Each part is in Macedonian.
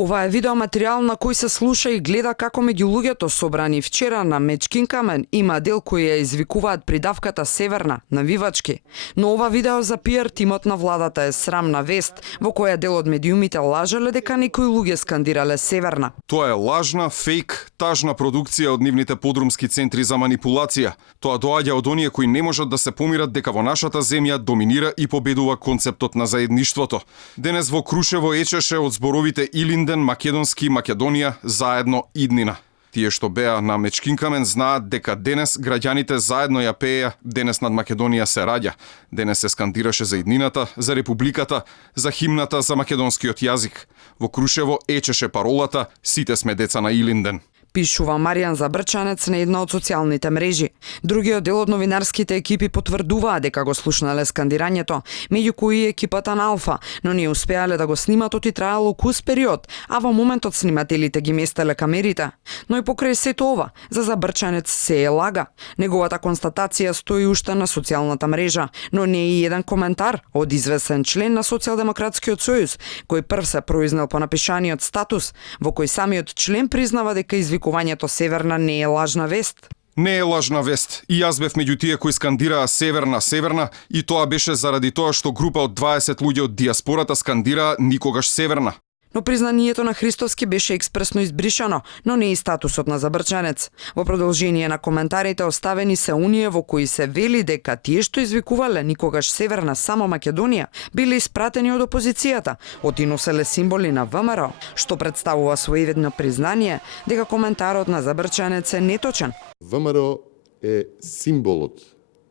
Ова е видеоматеријал на кој се слуша и гледа како меѓу луѓето собрани вчера на Мечкин камен има дел кои ја извикуваат придавката Северна, навивачки. Но ова видео за пиар тимот на владата е срамна вест, во која дел од медиумите лажеле дека некои луѓе скандирале Северна. Тоа е лажна, фейк, тажна продукција од нивните подрумски центри за манипулација. Тоа доаѓа од оние кои не можат да се помират дека во нашата земја доминира и победува концептот на заедништвото. Денес во Крушево ечеше од зборовите Илинден, Македонски, Македонија, заедно иднина. Тие што беа на Мечкин камен знаат дека денес граѓаните заедно ја пееја, денес над Македонија се раѓа. Денес се скандираше за иднината, за републиката, за химната, за македонскиот јазик. Во Крушево ечеше паролата "Сите сме деца на Илинден". Пишува Маријан Забрчанец на една од социјалните мрежи. Другиот дел од новинарските екипи потврдуваа дека го слушнале скандирањето, меѓу кои и екипата на Алфа, но не успеале да го сниматот и траело кус период, а во моментот снимателите ги местеле камерите. Но и покрај сето ова, за Забрчанец се е лага. Неговата констатација стои уште на социјалната мрежа, но не е и еден коментар од известен член на Социјалдемократскиот сојуз, кој прв се произнел по напишаниот статус, во кој самиот член признава дека извикувањето Северна не е лажна вест. Не е лажна вест. И јас бев меѓу тие кои скандираа Северна, Северна, и тоа беше заради тоа што група од 20 луѓе од диаспората скандираа никогаш Северна. Но признанието на Христоски беше експресно избришано, но не и статусот на Забрчанец. Во продолжение на коментарите оставени се оние во кои се вели дека тие што извикувале никогаш Северна само Македонија биле испратени од опозицијата, оти носеле символи на ВМРО, што представува своевидно признание дека коментарот на Забрчанец е неточен. ВМРО е символот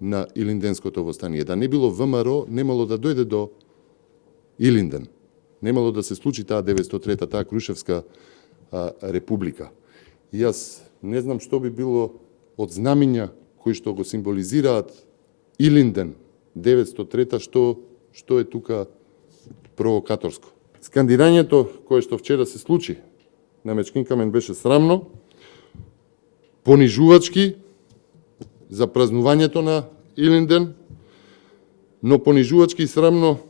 на Илинденското востание. Да не било ВМРО, немало да дојде до Илинден. Немало да се случи таа 903-та, таа Крушевска република. И јас не знам што би било од знамиња кои што го символизираат Илинден 903-та, што е тука провокаторско. Скандирањето кое што вчера се случи на Мечкин камен беше срамно, понижувачки за празнувањето на Илинден, но понижувачки и срамно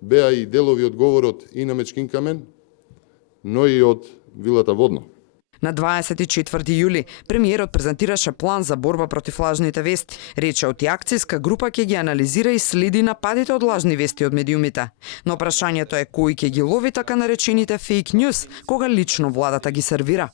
беа и делови од говорот и на Мечкин камен, но и од вилата Водно. На 24 јули премиерот презентираше план за борба против лажните вести. Рече оти акцијска група ќе ги анализира и следи нападите од лажни вести од медиумите. Но прашањето е кој ќе ги лови така наречените фейк ньюс, кога лично владата ги сервира.